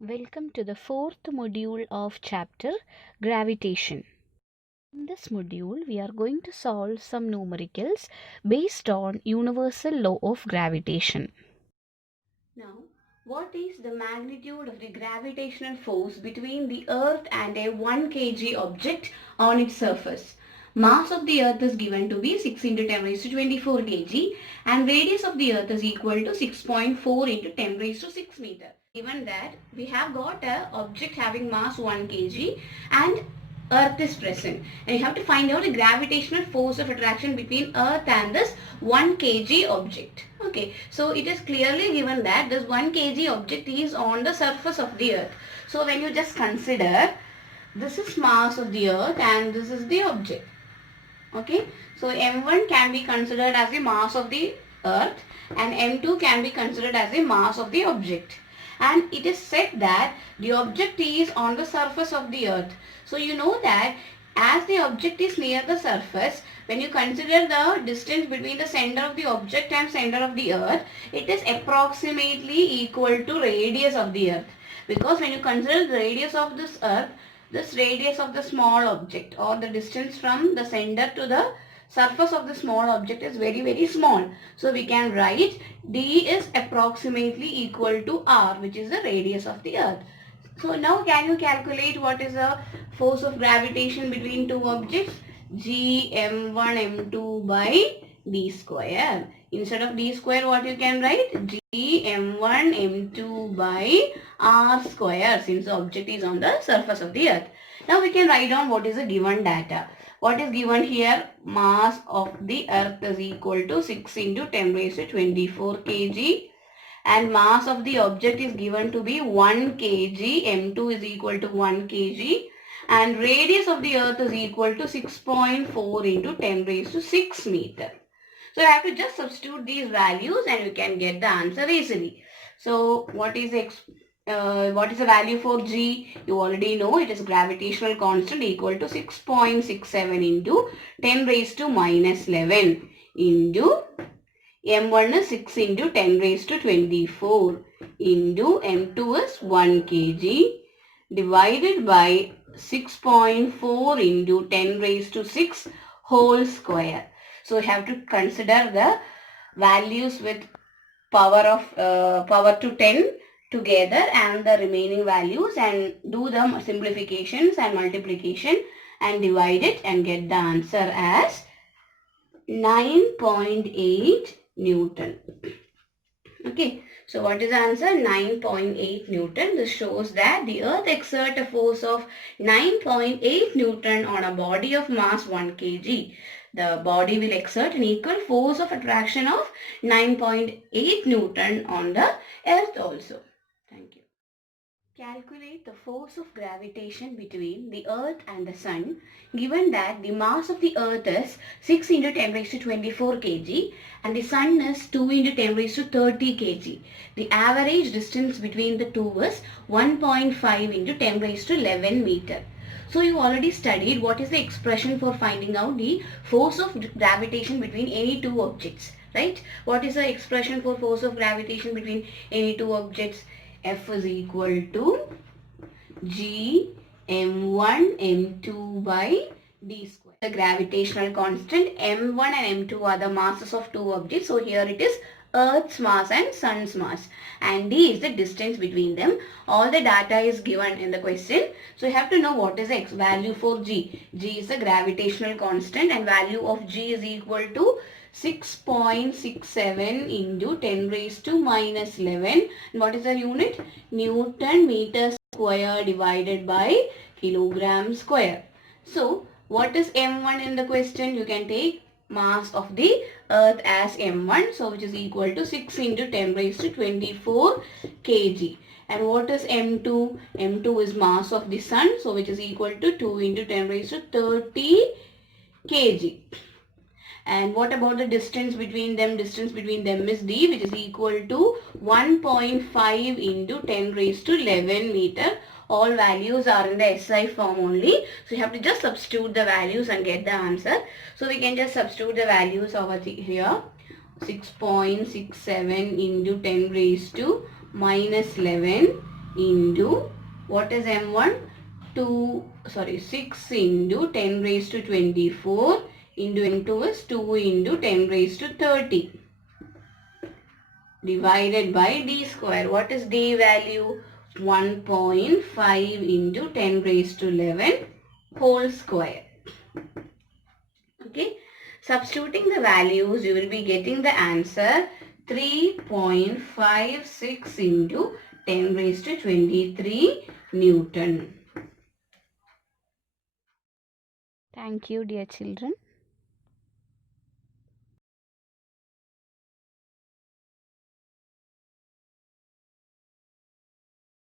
Welcome to the fourth module of chapter Gravitation. In this module, we are going to solve some numericals based on universal law of gravitation. Now, what is the magnitude of the gravitational force between the Earth and a 1 kg object on its surface? Mass of the Earth is given to be 6 into 10 raised to 24 kg and radius of the Earth is equal to 6.4 into 10 raised to 6 meter. Given that we have got a object having mass 1 kg and Earth is present, and you have to find out the gravitational force of attraction between Earth and this 1 kg object. Okay, so it is clearly given that this 1 kg object is on the surface of the Earth. So when you just consider, this is mass of the Earth and this is the object. Okay, so M1 can be considered as the mass of the Earth and M2 can be considered as the mass of the object. And it is said that the object is on the surface of the Earth. So you know that as the object is near the surface, when you consider the distance between the center of the object and center of the Earth, it is approximately equal to radius of the Earth. Because when you consider the radius of this Earth, this radius of the small object or the distance from the center to the surface of the small object is very small. So we can write D is approximately equal to R, which is the radius of the Earth. So now can you calculate what is the force of gravitation between two objects? G M1 M2 by D square. Instead of D square, what you can write? G M1 M2 by R square, since the object is on the surface of the Earth. Now we can write down what is the given data. What is given here? Mass of the Earth is equal to 6 into 10 raised to 24 kg. And mass of the object is given to be 1 kg. M2 is equal to 1 kg. And radius of the Earth is equal to 6.4 into 10 raised to 6 meter. So you have to just substitute these values and you can get the answer easily. So what is the value for G? You already know it is gravitational constant equal to 6.67 into 10 raised to minus 11 into M1 is 6 into 10 raised to 24 into M2 is 1 kg divided by 6.4 into 10 raised to 6 whole square. So we have to consider the values with power to 10 together and the remaining values and do the simplifications and multiplication and divide it and get the answer as 9.8 Newton. Okay, so what is the answer? 9.8 Newton. This shows that the Earth exerts a force of 9.8 Newton on a body of mass 1 kg. The body will exert an equal force of attraction of 9.8 Newton on the Earth also. Thank you. Calculate the force of gravitation between the Earth and the Sun, given that the mass of the Earth is 6 into 10 raised to 24 kg and the Sun is 2 into 10 raised to 30 kg. The average distance between the two is 1.5 into 10 raised to 11 meter. So you already studied what is the expression for finding out the force of gravitation between any two objects, right? What is the expression for force of gravitation between any two objects? F is equal to G M1 M2 by D square. The gravitational constant M1 and M2 are the masses of two objects. So here it is Earth's mass and Sun's mass. And D is the distance between them. All the data is given in the question. So you have to know what is the value for G. G is the gravitational constant and value of G is equal to 6.67 into 10 raised to minus 11. And what is the unit? Newton meter square divided by kilogram square. So what is M1 in the question? You can take mass of the Earth as M1. So which is equal to 6 into 10 raised to 24 kg. And what is M2? M2 is mass of the Sun. So which is equal to 2 into 10 raised to 30 kg. And what about the distance between them? Distance between them is D, which is equal to 1.5 into 10 raised to 11 meter. All values are in the SI form only. So you have to just substitute the values and get the answer. So we can just substitute the values over here. 6.67 into 10 raised to minus 11 into, what is M1? 6 into 10 raised to 24 into M2 is 2 into 10 raised to 30 divided by d square. What is d value? 1.5 into 10 raised to 11 whole square. Okay. Substituting the values, you will be getting the answer 3.56 into 10 raised to 23 Newton. Thank you, dear children.